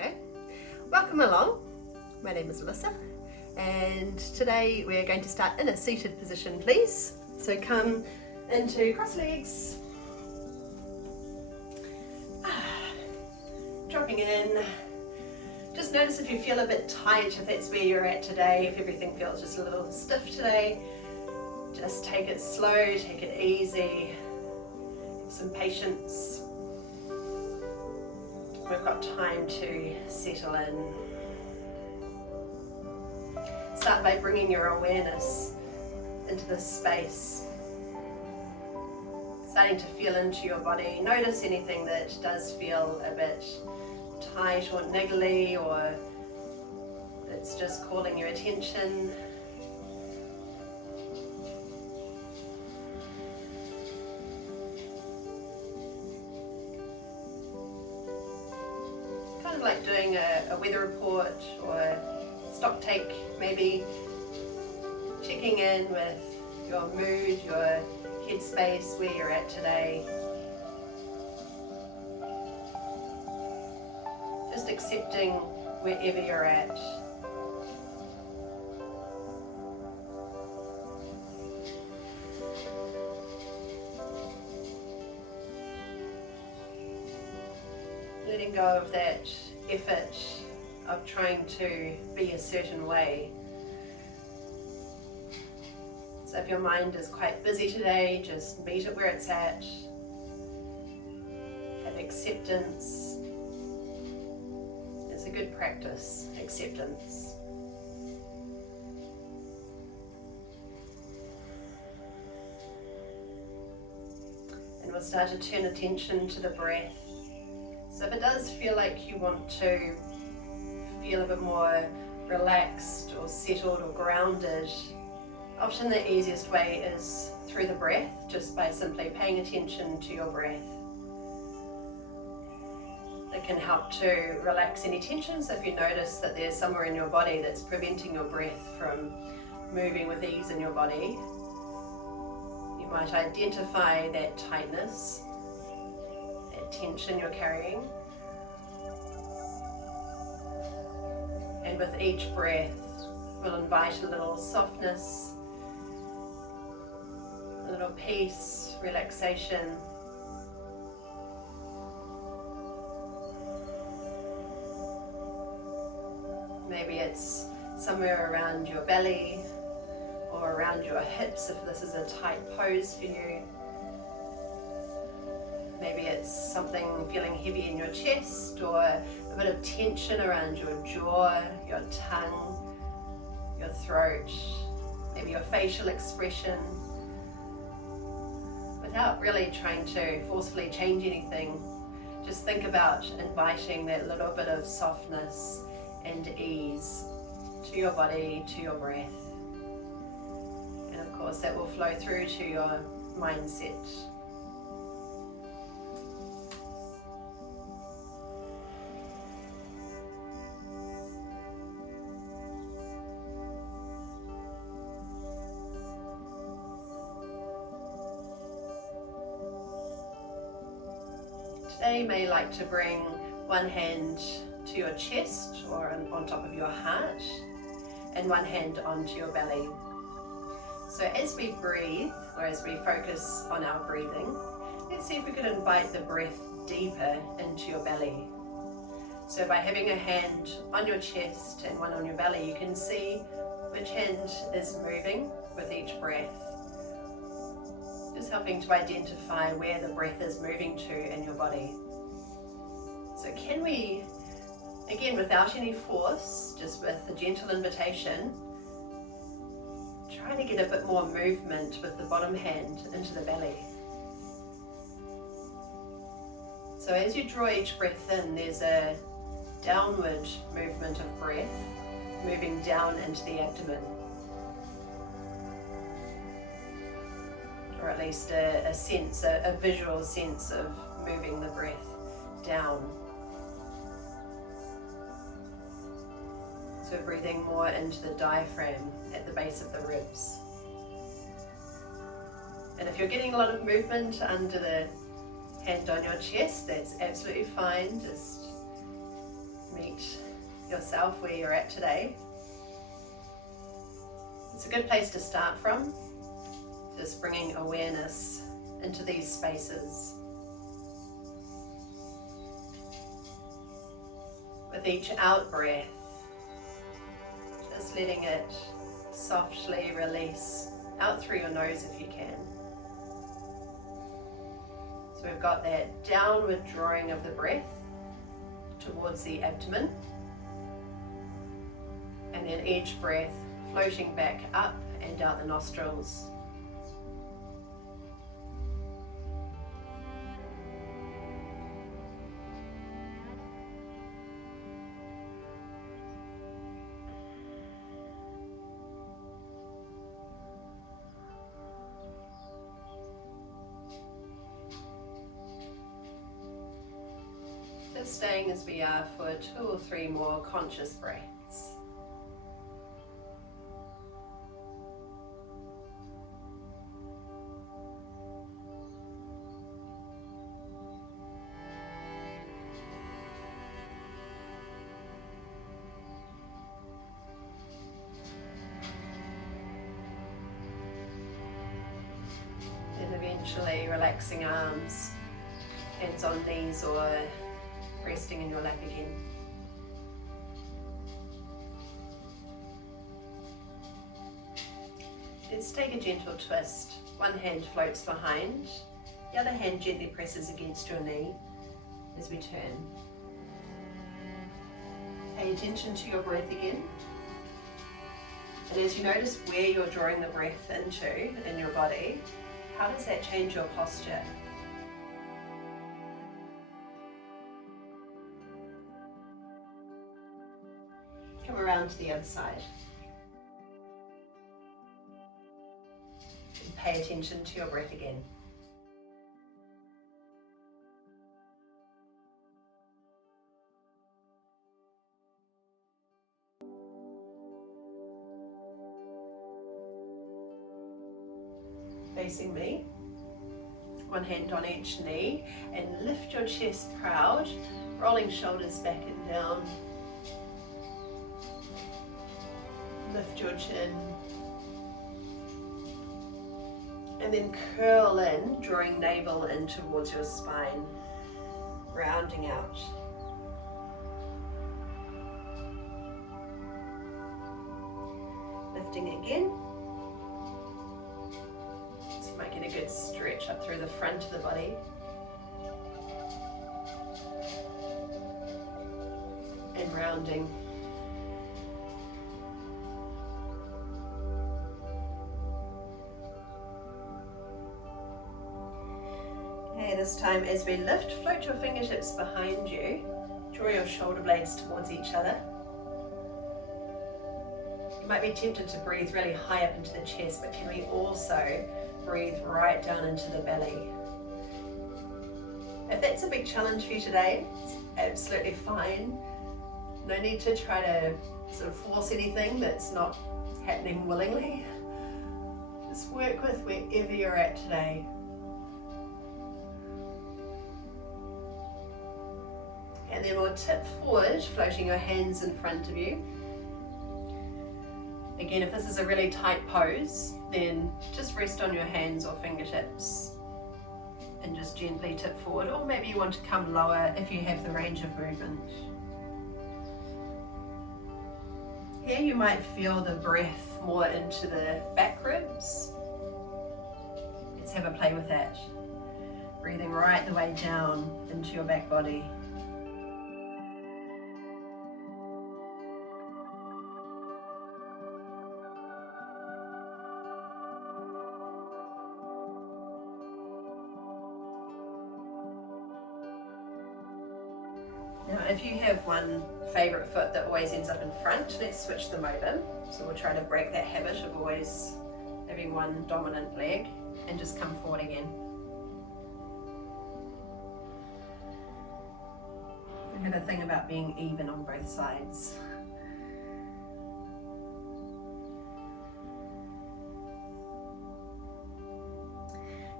Okay, welcome along. My name is Alyssa, and today we're going to start in a seated position, please. So come into cross legs, dropping in. Just notice if you feel a bit tight, if that's where you're at today, if everything feels just a little stiff today. Just take it slow, take it easy, have some patience. We've got time to settle in. Start by bringing your awareness into this space. Starting to feel into your body. Notice anything that does feel a bit tight or niggly, or that's just calling your attention. Kind of like doing a weather report or stock take, maybe checking in with your mood, your headspace, where you're at today. Just accepting wherever you're at. Letting go of that effort of trying to be a certain way. So if your mind is quite busy today, just meet it where it's at. Have acceptance. It's a good practice, acceptance. And we'll start to turn attention to the breath. So if it does feel like you want to feel a bit more relaxed or settled or grounded, often the easiest way is through the breath, just by simply paying attention to your breath. It can help to relax any tension, so if you notice that there's somewhere in your body that's preventing your breath from moving with ease in your body, you might identify that tightness, that tension you're carrying. And with each breath, we'll invite a little softness, a little peace, relaxation. Maybe it's somewhere around your belly or around your hips if this is a tight pose for you. Maybe it's something feeling heavy in your chest, or a bit of tension around your jaw, your tongue, your throat, maybe your facial expression. Without really trying to forcefully change anything, just think about inviting that little bit of softness and ease to your body, to your breath. And of course that will flow through to your mindset. Today you may like to bring one hand to your chest or on top of your heart, and one hand onto your belly. So as we breathe, or as we focus on our breathing, let's see if we could invite the breath deeper into your belly. So by having a hand on your chest and one on your belly, you can see which hand is moving with each breath. Just helping to identify where the breath is moving to in your body. So can we, again without any force, just with a gentle invitation, try to get a bit more movement with the bottom hand into the belly. So as you draw each breath in, there's a downward movement of breath, moving down into the abdomen. Or at least a sense, a visual sense of moving the breath down. So breathing more into the diaphragm at the base of the ribs. And if you're getting a lot of movement under the hand on your chest, that's absolutely fine. Just meet yourself where you're at today. It's a good place to start from, just bringing awareness into these spaces. With each out breath, just letting it softly release out through your nose if you can. So we've got that downward drawing of the breath towards the abdomen, and then each breath floating back up and out the nostrils. Just staying as we are for 2 or 3 more conscious breaths. Then eventually relaxing arms, hands on knees or resting in your lap again. Let's take a gentle twist. One hand floats behind, the other hand gently presses against your knee as we turn. Pay attention to your breath again. And as you notice where you're drawing the breath into in your body, how does that change your posture? Come around to the other side. And pay attention to your breath again. Facing me, one hand on each knee, and lift your chest proud, rolling shoulders back and down. Lift your chin, and then curl in, drawing navel in towards your spine, rounding out. Lifting again. So you might get a good stretch up through the front of the body. And rounding. This time as we lift, float your fingertips behind you, draw your shoulder blades towards each other. You might be tempted to breathe really high up into the chest, but can we also breathe right down into the belly? If that's a big challenge for you today, it's absolutely fine. No need to try to sort of force anything that's not happening willingly. Just work with wherever you're at today. And then we'll tip forward, floating your hands in front of you. Again, if this is a really tight pose, then just rest on your hands or fingertips and just gently tip forward, or maybe you want to come lower if you have the range of movement. Here you might feel the breath more into the back ribs. Let's have a play with that. Breathing right the way down into your back body. Now, if you have one favourite foot that always ends up in front, let's switch them over. So we'll try to break that habit of always having one dominant leg and just come forward again. I have a thing about being even on both sides.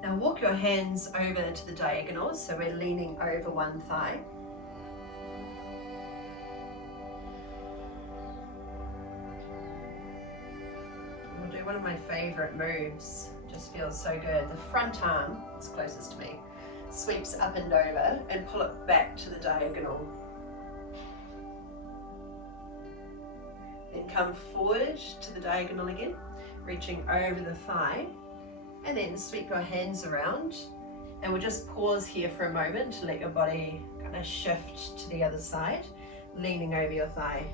Now walk your hands over to the diagonals, so we're leaning over one thigh. favorite moves. Just feels so good. The front arm, it's closest to me, sweeps up and over and pull it back to the diagonal. Then come forward to the diagonal again, reaching over the thigh, and then sweep your hands around. And we'll just pause here for a moment to let your body kind of shift to the other side, leaning over your thigh.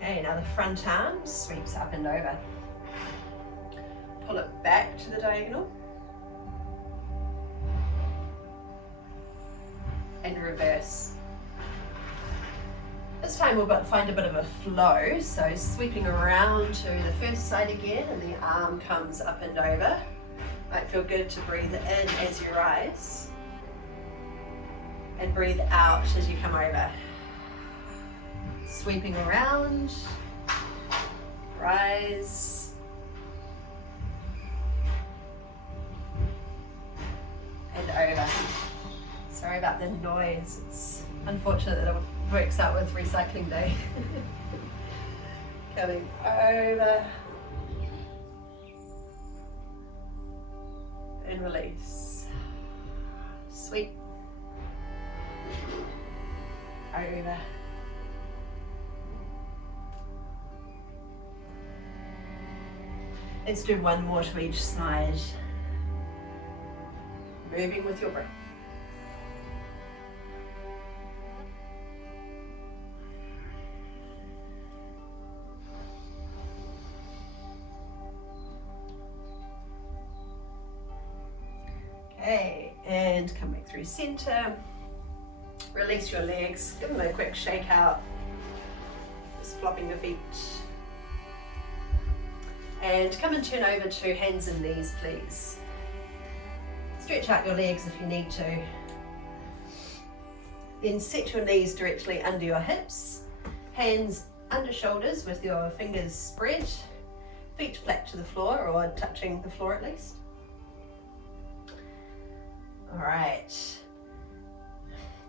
Okay, now the front arm sweeps up and over. Pull it back to the diagonal. And reverse. This time we'll find a bit of a flow, so sweeping around to the first side again, and the arm comes up and over. Might feel good to breathe in as you rise, and breathe out as you come over. Sweeping around, rise, and over. Sorry about the noise, it's unfortunate that it works out with recycling day. Coming over, and release. Sweep, over. Let's do one more to each side. Moving with your breath. Okay, and come back through center. Release your legs, give them a quick shake out. Just flopping your feet. And come and turn over to hands and knees, please. Stretch out your legs if you need to. Then set your knees directly under your hips, hands under shoulders with your fingers spread, feet flat to the floor or touching the floor at least. All right.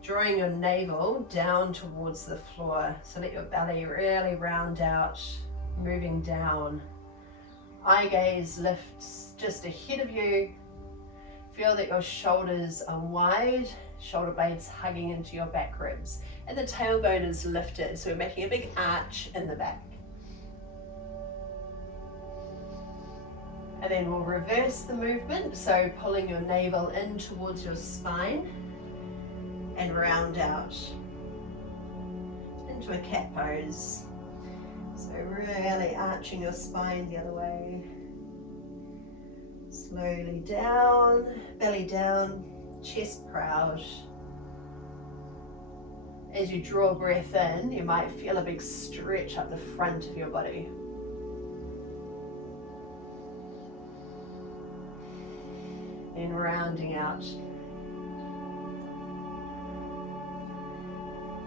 Drawing your navel down towards the floor, so let your belly really round out, moving down. Eye gaze lifts just ahead of you. Feel that your shoulders are wide, shoulder blades hugging into your back ribs, and the tailbone is lifted, so we're making a big arch in the back. And then we'll reverse the movement, so pulling your navel in towards your spine and round out into a cat pose. So really arching your spine the other way. Slowly down, belly down, chest proud. As you draw breath in, you might feel a big stretch up the front of your body. And rounding out.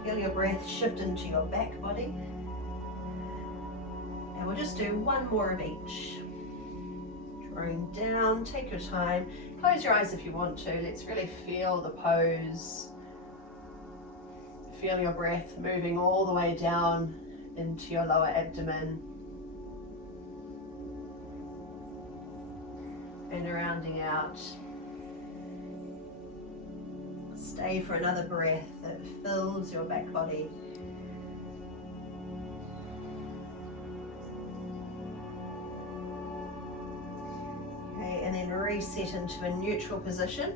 Feel your breath shift into your back body. And we'll just do one more of each. Drawing down, take your time. Close your eyes if you want to. Let's really feel the pose. Feel your breath moving all the way down into your lower abdomen. And rounding out. Stay for another breath that fills your back body. Okay, and then reset into a neutral position.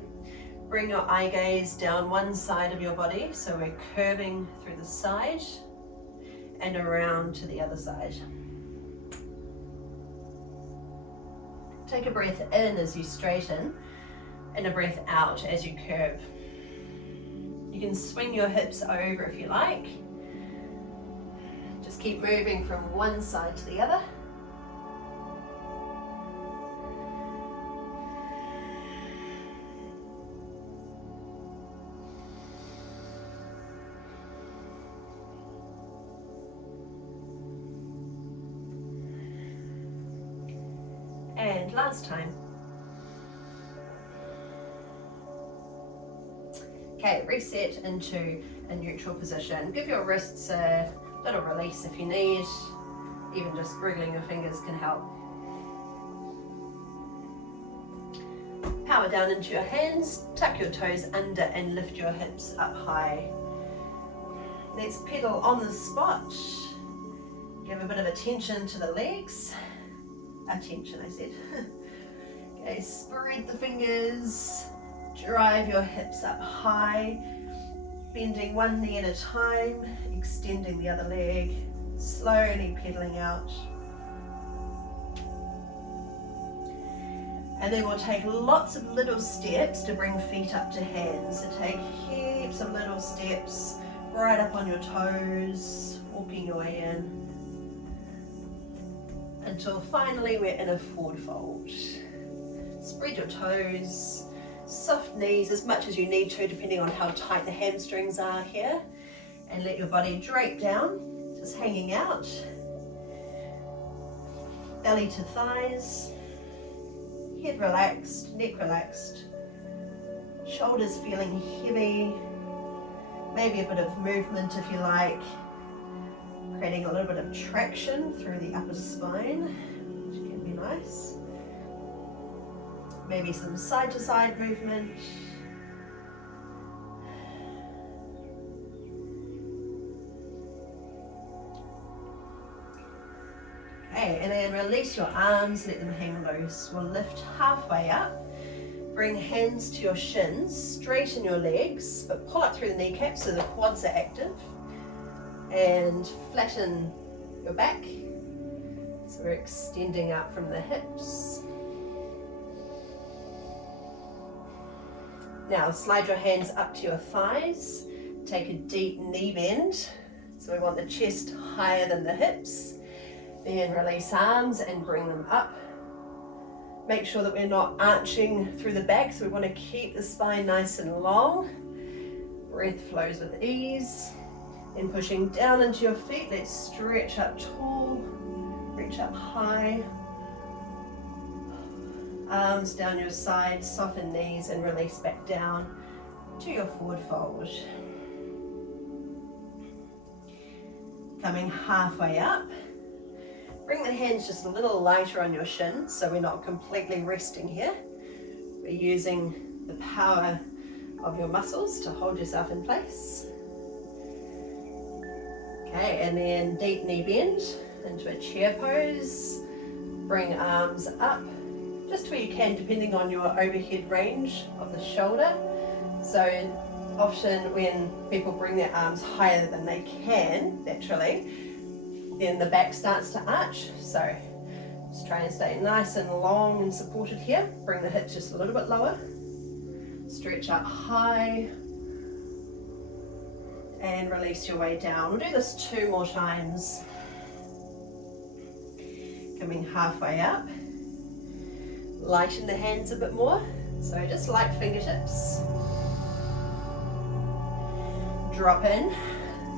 Bring your eye gaze down one side of your body, so we're curving through the side and around to the other side. Take a breath in as you straighten and a breath out as you curve. You can swing your hips over if you like. Just keep moving from one side to the other. And last time. Okay, reset into a neutral position. Give your wrists a little release if you need. Even just wriggling your fingers can help. Power down into your hands, tuck your toes under and lift your hips up high. Let's pedal on the spot. Give a bit of attention to the legs. Attention, I said. Okay, spread the fingers, drive your hips up high, bending one knee at a time, extending the other leg, slowly pedaling out. And then we'll take lots of little steps to bring feet up to hands. So take heaps of little steps, right up on your toes, walking your way in, until finally we're in a forward fold. Spread your toes, soft knees as much as you need to, depending on how tight the hamstrings are here, and let your body drape down, just hanging out. Belly to thighs, head relaxed, neck relaxed, shoulders feeling heavy, maybe a bit of movement if you like, creating a little bit of traction through the upper spine, which can be nice. Maybe some side to side movement. Okay, and then release your arms, let them hang loose. We'll lift halfway up. Bring hands to your shins, straighten your legs, but pull up through the kneecaps so the quads are active. And flatten your back. So we're extending out from the hips. Now slide your hands up to your thighs. Take a deep knee bend. So we want the chest higher than the hips. Then release arms and bring them up. Make sure that we're not arching through the back, so we want to keep the spine nice and long. Breath flows with ease. Then pushing down into your feet, let's stretch up tall, reach up high. Arms down your sides, soften knees and release back down to your forward fold. Coming halfway up. Bring the hands just a little lighter on your shins so we're not completely resting here. We're using the power of your muscles to hold yourself in place. Okay, and then deep knee bend into a chair pose. Bring arms up, just where you can, depending on your overhead range of the shoulder. So often when people bring their arms higher than they can, naturally, then the back starts to arch. So just try and stay nice and long and supported here. Bring the hips just a little bit lower. Stretch up high. And release your way down. We'll do this 2 more times. Coming halfway up. Lighten the hands a bit more. So just light fingertips. Drop in,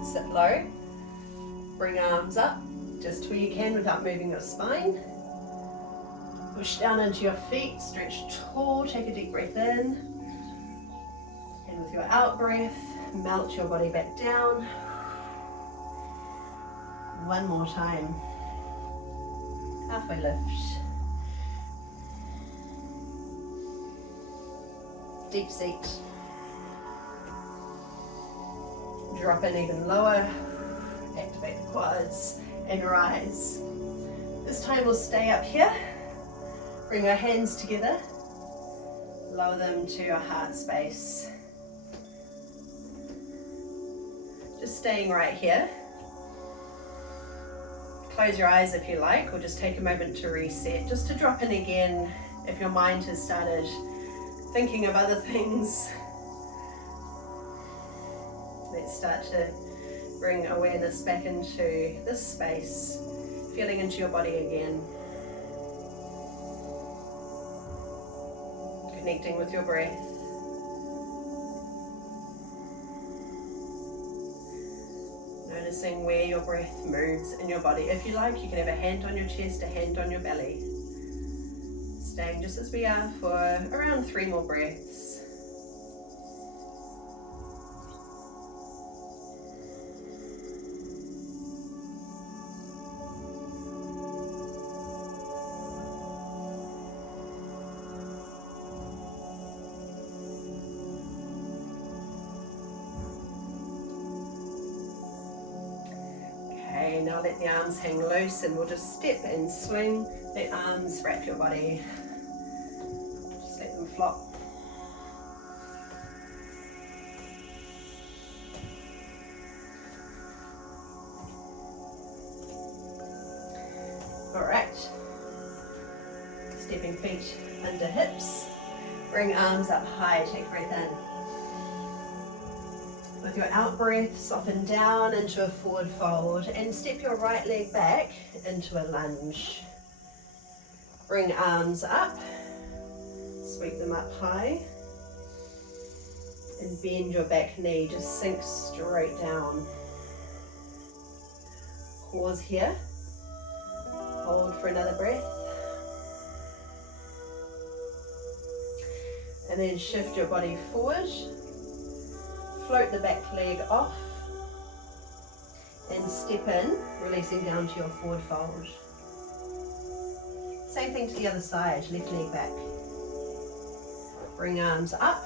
sit low. Bring arms up, just where you can without moving your spine. Push down into your feet, stretch tall, take a deep breath in. And with your out breath, melt your body back down. One more time. Halfway lift. Deep seat. Drop in even lower. Activate the quads and rise. This time we'll stay up here. Bring our hands together. Lower them to your heart space. Just staying right here. Close your eyes if you like, or just take a moment to reset, just to drop in again if your mind has started thinking of other things. Let's start to bring awareness back into this space, feeling into your body again. Connecting with your breath. Noticing where your breath moves in your body. If you like, you can have a hand on your chest, a hand on your belly. Staying just as we are for around 3 more breaths. Okay, now let the arms hang loose and we'll just step and swing. Let arms wrap your body. Just let them flop. Alright. Stepping feet under hips. Bring arms up high, take a breath in. With your out breath, soften down into a forward fold and step your right leg back into a lunge. Bring arms up, sweep them up high, and bend your back knee, just sink straight down. Pause here, hold for another breath, and then shift your body forward. Float the back leg off and step in, releasing down to your forward fold. Same thing to the other side, left leg back. Bring arms up.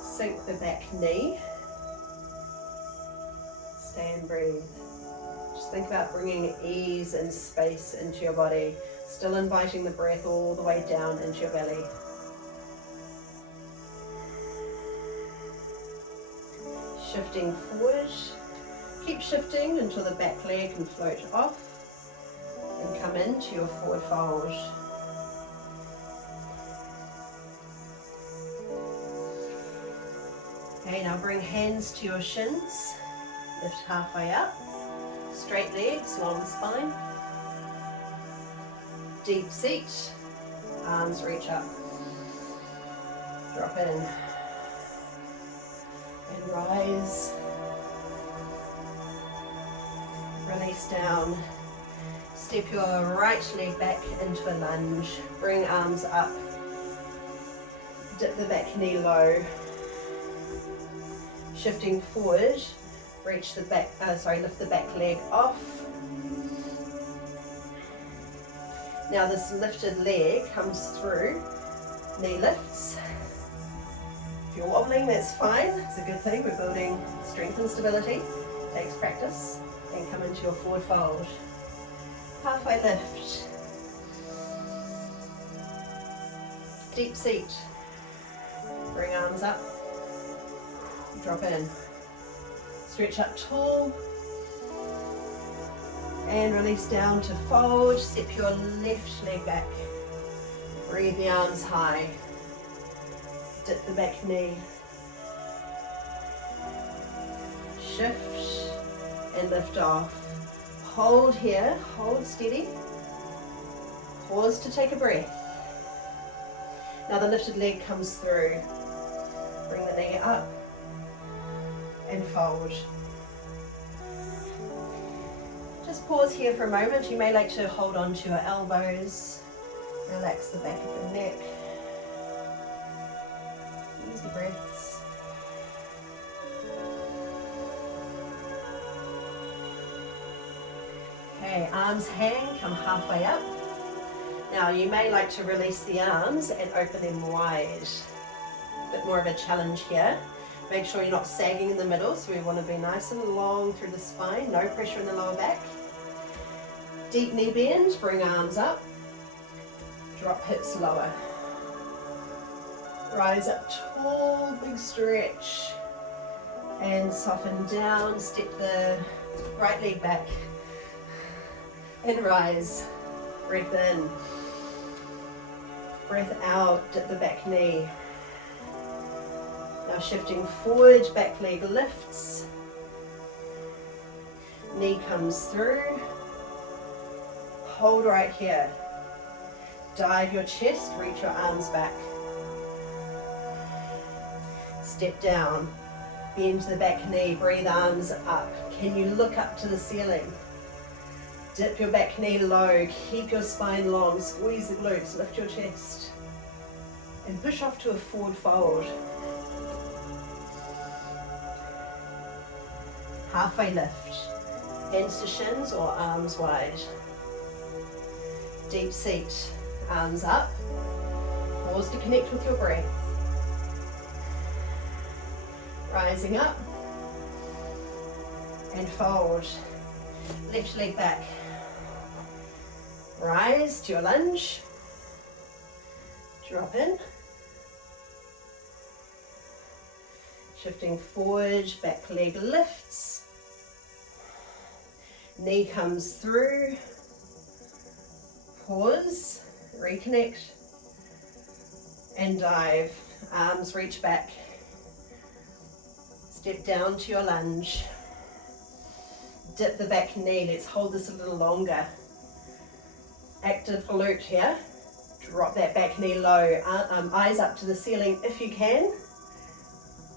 Sink the back knee. Stay and breathe. Just think about bringing ease and space into your body, still inviting the breath all the way down into your belly. Shifting forward, keep shifting until the back leg can float off and come into your forward fold. Okay, now bring hands to your shins, lift halfway up, straight legs, long spine, deep seat, arms reach up, drop in. And rise, release down, step your right leg back into a lunge, bring arms up, dip the back knee low, shifting forward, reach the back, lift the back leg off. Now this lifted leg comes through, knee lifts. If you're wobbling, that's fine. It's a good thing. We're building strength and stability. Takes practice. And come into your forward fold. Halfway lift. Deep seat. Bring arms up. Drop in. Stretch up tall. And release down to fold. Step your left leg back. Breathe the arms high. Dip the back knee, shift and lift off. Hold here, hold steady, pause to take a breath. Now the lifted leg comes through, bring the knee up and fold. Just pause here for a moment. You may like to hold on to your elbows, relax the back of your neck. Easy breaths. Okay, arms hang, come halfway up. Now you may like to release the arms and open them wide. A bit more of a challenge here. Make sure you're not sagging in the middle, so we want to be nice and long through the spine, no pressure in the lower back. Deep knee bend, bring arms up, drop hips lower. Rise up tall, big stretch, and soften down, step the right leg back, and rise. Breath in, breath out, dip the back knee. Now shifting forward, back leg lifts, knee comes through, hold right here, dive your chest, reach your arms back. Step down, bend the back knee, breathe arms up. Can you look up to the ceiling? Dip your back knee low, keep your spine long, squeeze the glutes, lift your chest, and push off to a forward fold. Halfway lift, hands to shins or arms wide. Deep seat, arms up, pause to connect with your breath. Rising up, and fold. Left leg back. Rise to your lunge. Drop in. Shifting forward, back leg lifts. Knee comes through. Pause, reconnect, and dive. Arms reach back. Step down to your lunge. Dip the back knee. Let's hold this a little longer. Active glute here. Drop that back knee low. Eyes up to the ceiling if you can.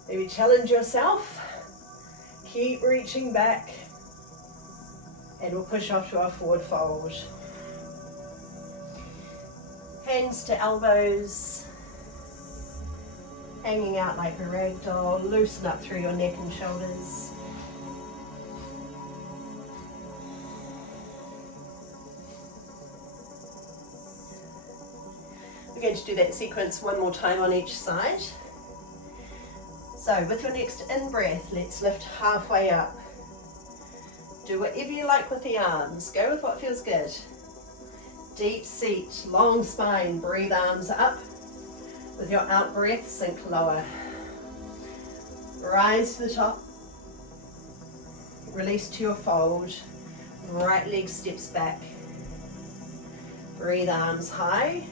Maybe challenge yourself. Keep reaching back. And we'll push off to our forward fold. Hands to elbows. Hanging out like a rag doll. Loosen up through your neck and shoulders. We're going to do that sequence one more time on each side. So with your next in-breath, let's lift halfway up. Do whatever you like with the arms. Go with what feels good. Deep seat, long spine, breathe arms up. With your out breath, sink lower. Rise to the top. Release to your fold. Right leg steps back. Breathe arms high.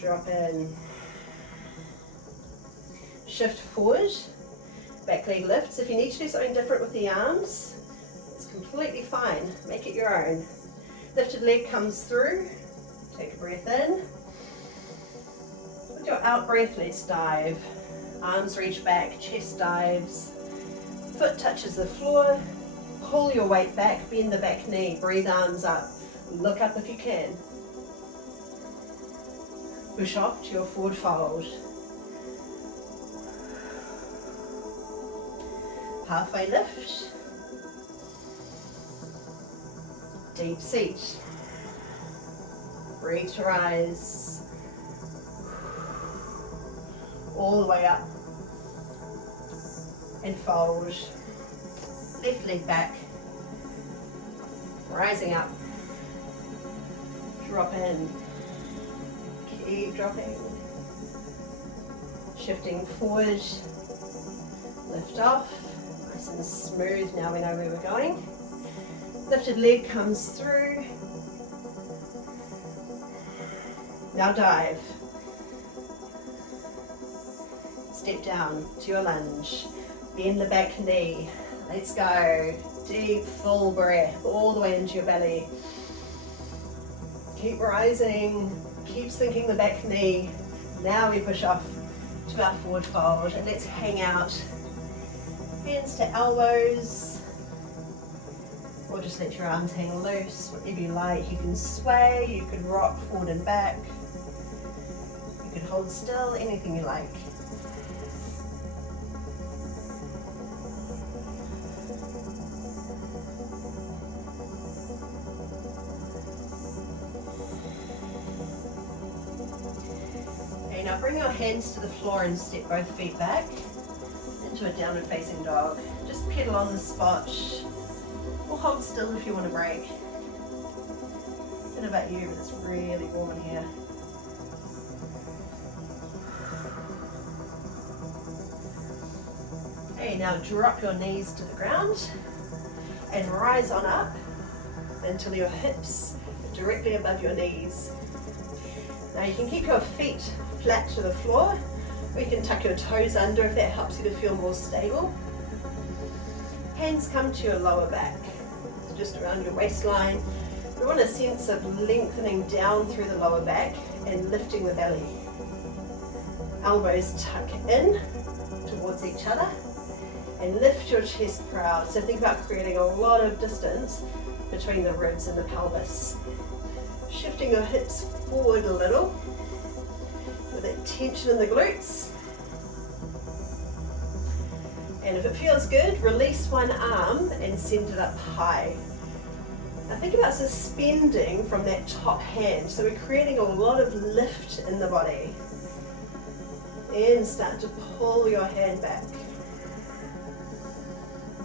Drop in. Shift forward. Back leg lifts. If you need to do something different with the arms, it's completely fine. Make it your own. Lifted leg comes through. Take a breath in. With your out breath, let's dive. Arms reach back, chest dives. Foot touches the floor. Pull your weight back, bend the back knee. Breathe arms up. Look up if you can. Push off to your forward fold. Halfway lift. Deep seat. Breathe to rise. All the way up. And fold. Left leg back. Rising up. Drop in. Keep dropping. Shifting forward. Lift off. Nice and smooth. Now we know where we're going. Lifted leg comes through. Now dive. Step down to your lunge. Bend the back knee. Let's go. Deep, full breath all the way into your belly. Keep rising. Keep sinking the back knee. Now we push off to our forward fold, and let's hang out. Hands to elbows. Or just let your arms hang loose, whatever you like. You can sway, you can rock forward and back. You can hold still, anything you like. Okay, now bring your hands to the floor and step both feet back into a downward facing dog. Just pedal on the spot. Or hold still if you want to break. I don't know about you, but it's really warm in here. Okay, now drop your knees to the ground and rise on up until your hips are directly above your knees. Now you can keep your feet flat to the floor, or you can tuck your toes under if that helps you to feel more stable. Hands come to your lower back. Just around your waistline. We want a sense of lengthening down through the lower back and lifting the belly. Elbows tuck in towards each other and lift your chest proud. So think about creating a lot of distance between the ribs and the pelvis. Shifting your hips forward a little with that tension in the glutes. And if it feels good, release one arm and send it up high. Now think about suspending from that top hand. So we're creating a lot of lift in the body. And start to pull your hand back.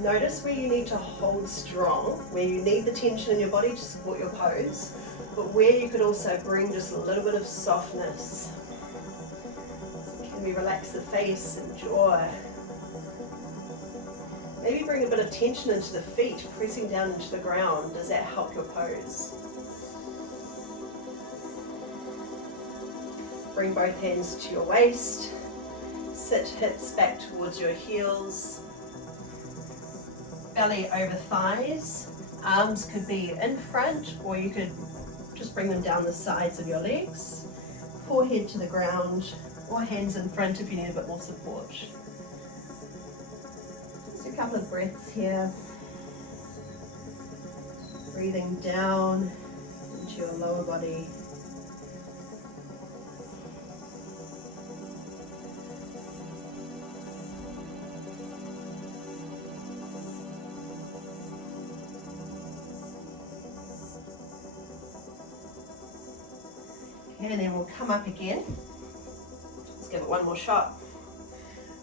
Notice where you need to hold strong, where you need the tension in your body to support your pose, but where you could also bring just a little bit of softness. Can we relax the face and jaw? Maybe bring a bit of tension into the feet, pressing down into the ground. Does that help your pose? Bring both hands to your waist. Sit hips back towards your heels. Belly over thighs. Arms could be in front, or you could just bring them down the sides of your legs. Forehead to the ground, or hands in front if you need a bit more support. Just a couple of breaths here. Breathing down into your lower body. And then we'll come up again. Let's give it one more shot.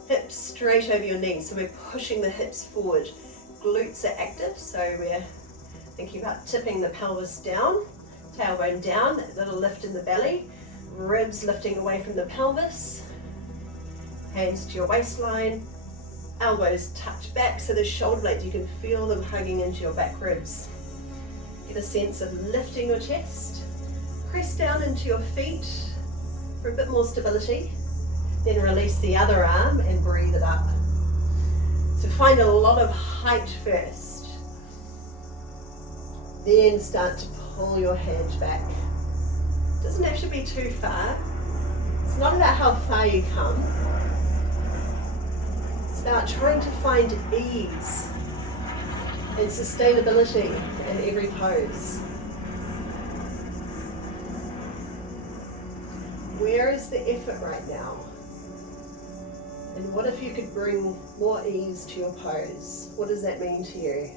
Hips straight over your knees. So we're pushing the hips forward. Glutes are active, so we're thinking about tipping the pelvis down, tailbone down, a little lift in the belly, ribs lifting away from the pelvis, hands to your waistline, elbows touch back, so the shoulder blades, you can feel them hugging into your back ribs. Get a sense of lifting your chest. Press down into your feet for a bit more stability. Then release the other arm and breathe it up. So find a lot of height first. Then start to pull your head back. Doesn't have to be too far. It's not about how far you come. It's about trying to find ease and sustainability in every pose. Where is the effort right now? And what if you could bring more ease to your pose? What does that mean to you?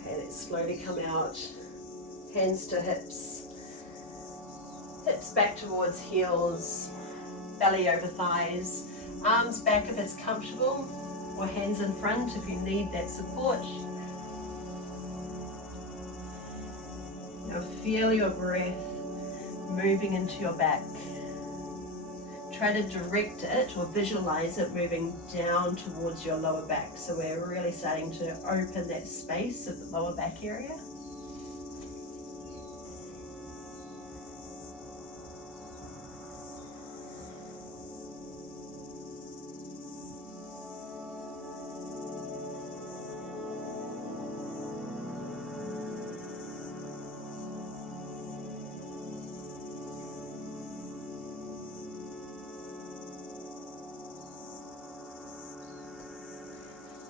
Okay, let's slowly come out. Hands to hips. Hips back towards heels. Belly over thighs. Arms back if it's comfortable, or hands in front if you need that support. Now feel your breath moving into your back. Try to direct it or visualize it moving down towards your lower back. So we're really starting to open that space of the lower back area.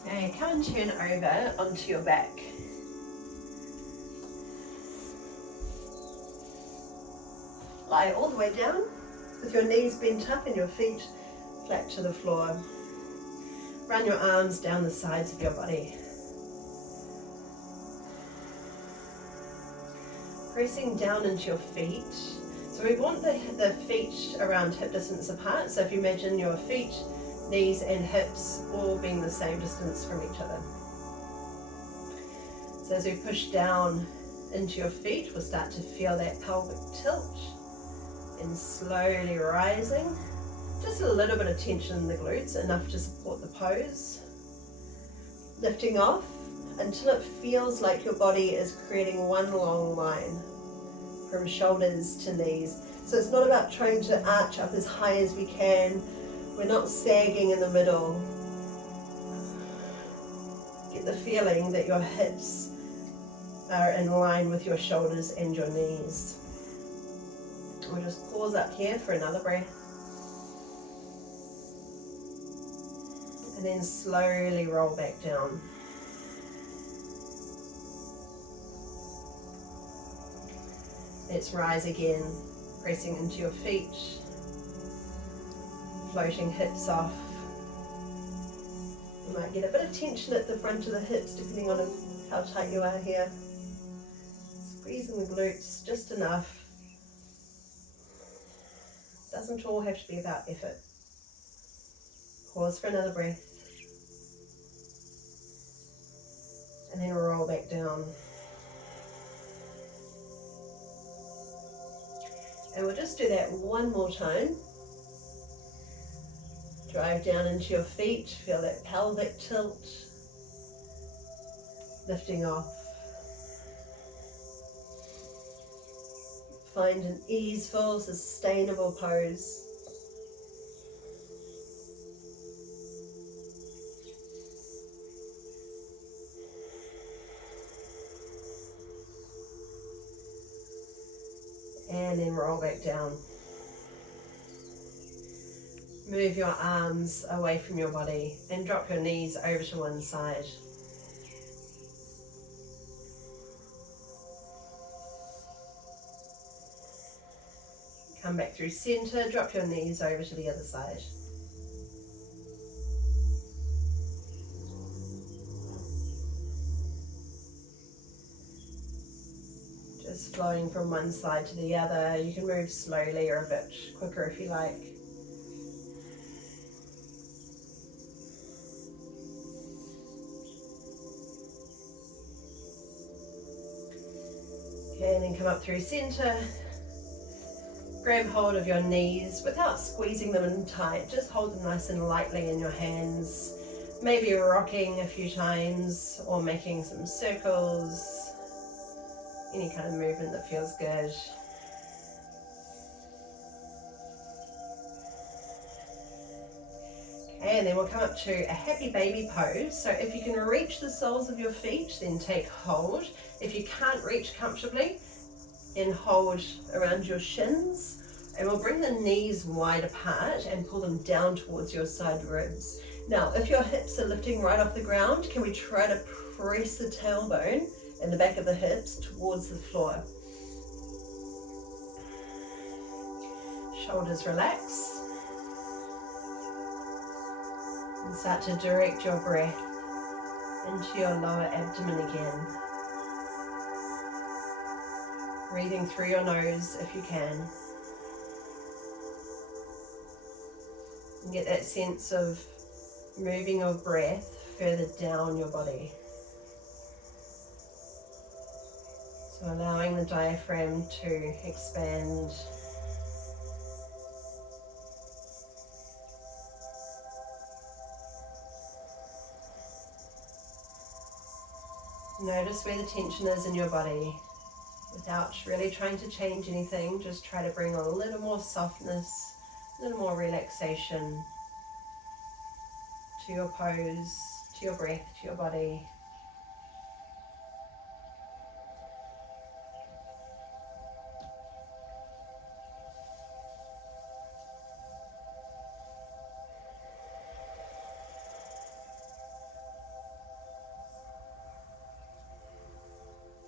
Okay, come and turn over onto your back. Lie all the way down with your knees bent up and your feet flat to the floor. Run your arms down the sides of your body. Pressing down into your feet. So we want the feet around hip distance apart. So if you imagine your feet, knees and hips all being the same distance from each other. So as we push down into your feet, we'll start to feel that pelvic tilt and slowly rising. Just a little bit of tension in the glutes, enough to support the pose. Lifting off until it feels like your body is creating one long line from shoulders to knees. So it's not about trying to arch up as high as we can. We're not sagging in the middle. Get the feeling that your hips are in line with your shoulders and your knees. We'll just pause up here for another breath. And then slowly roll back down. Let's rise again, pressing into your feet. Floating hips off. You might get a bit of tension at the front of the hips depending on how tight you are here. Squeezing the glutes just enough. Doesn't all have to be about effort. Pause for another breath. And then roll back down. And we'll just do that one more time. Drive down into your feet, feel that pelvic tilt, lifting off. Find an easeful, sustainable pose. And then roll back down. Move your arms away from your body and drop your knees over to one side. Come back through center, drop your knees over to the other side. Just flowing from one side to the other. You can move slowly or a bit quicker if you like. Okay, and then come up through center. Grab hold of your knees without squeezing them in tight. Just hold them nice and lightly in your hands. Maybe rocking a few times or making some circles. Any kind of movement that feels good. Okay, and then we'll come up to a happy baby pose. So if you can reach the soles of your feet, then take hold. If you can't reach comfortably, then hold around your shins. And we'll bring the knees wide apart and pull them down towards your side ribs. Now, if your hips are lifting right off the ground, can we try to press the tailbone and the back of the hips towards the floor? Shoulders relax. And start to direct your breath into your lower abdomen again. Breathing through your nose if you can. And get that sense of moving your breath further down your body. So allowing the diaphragm to expand. Notice where the tension is in your body without really trying to change anything. Just try to bring a little more softness, a little more relaxation to your pose, to your breath, to your body.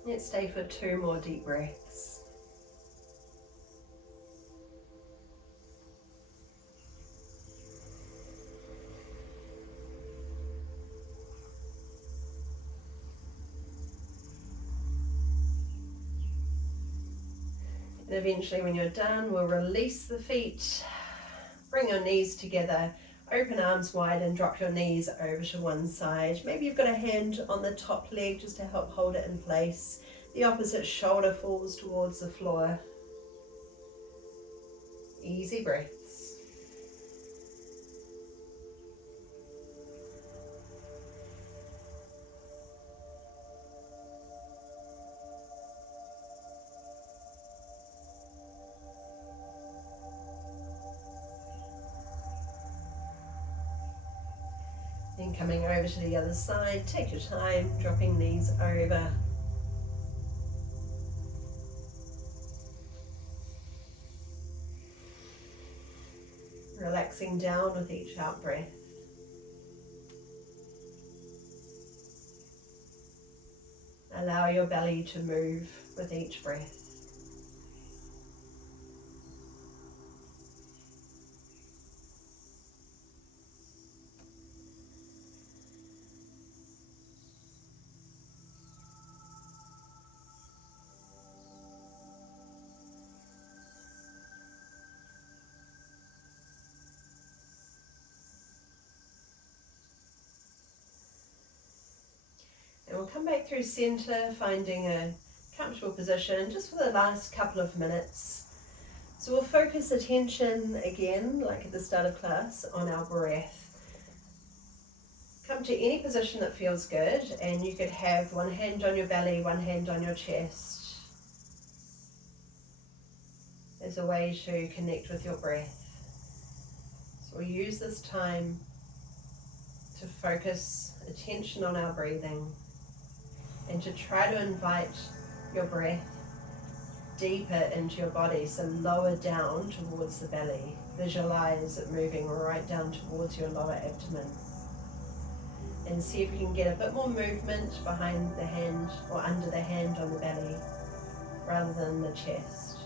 Let's stay for 2 more deep breaths. And eventually when you're done, we'll release the feet, bring your knees together, open arms wide and drop your knees over to one side. Maybe you've got a hand on the top leg just to help hold it in place. The opposite shoulder falls towards the floor. Easy breaths. Then coming over to the other side, take your time, dropping knees over. Relaxing down with each out breath. Allow your belly to move with each breath. come back through center, finding a comfortable position just for the last couple of minutes. So we'll focus attention again, like at the start of class, on our breath. Come to any position that feels good, and you could have one hand on your belly, one hand on your chest, as a way to connect with your breath. So we'll use this time to focus attention on our breathing and to try to invite your breath deeper into your body, so lower down towards the belly. Visualize it moving right down towards your lower abdomen. And see if you can get a bit more movement behind the hand or under the hand on the belly rather than the chest.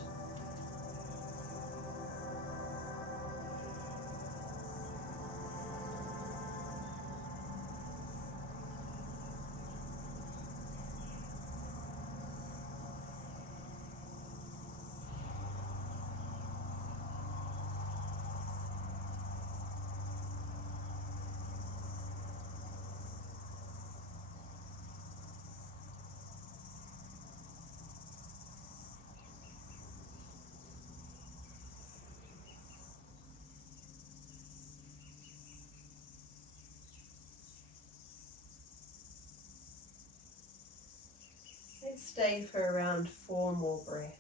Let's stay for around 4 more breath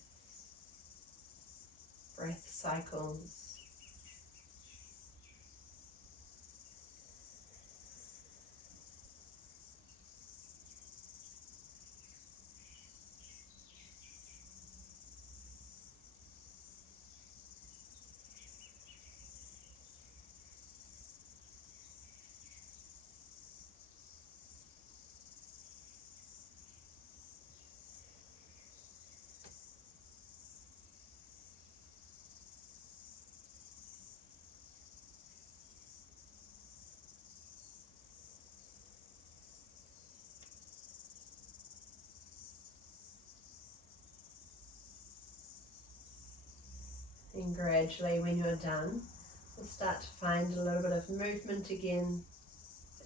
cycles. And gradually, when you're done, we'll start to find a little bit of movement again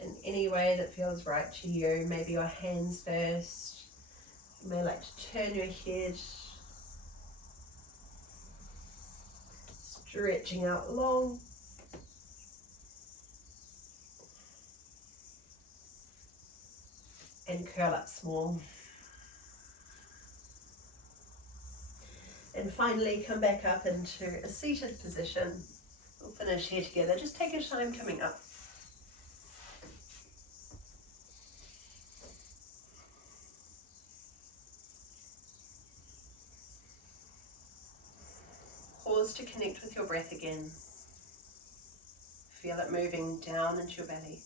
in any way that feels right to you. Maybe your hands first. You may like to turn your head, stretching out long. And curl up small. And finally, come back up into a seated position. We'll finish here together. Just take your time coming up. Pause to connect with your breath again. Feel it moving down into your belly.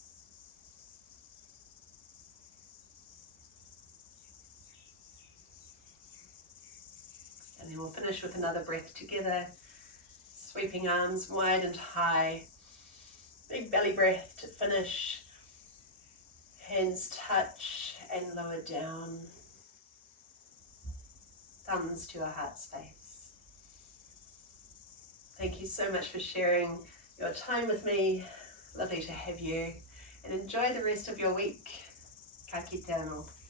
And then we'll finish with another breath together. Sweeping arms wide and high. Big belly breath to finish. Hands touch and lower down. Thumbs to our heart space. Thank you so much for sharing your time with me. Lovely to have you. And enjoy the rest of your week. Ka kite anō.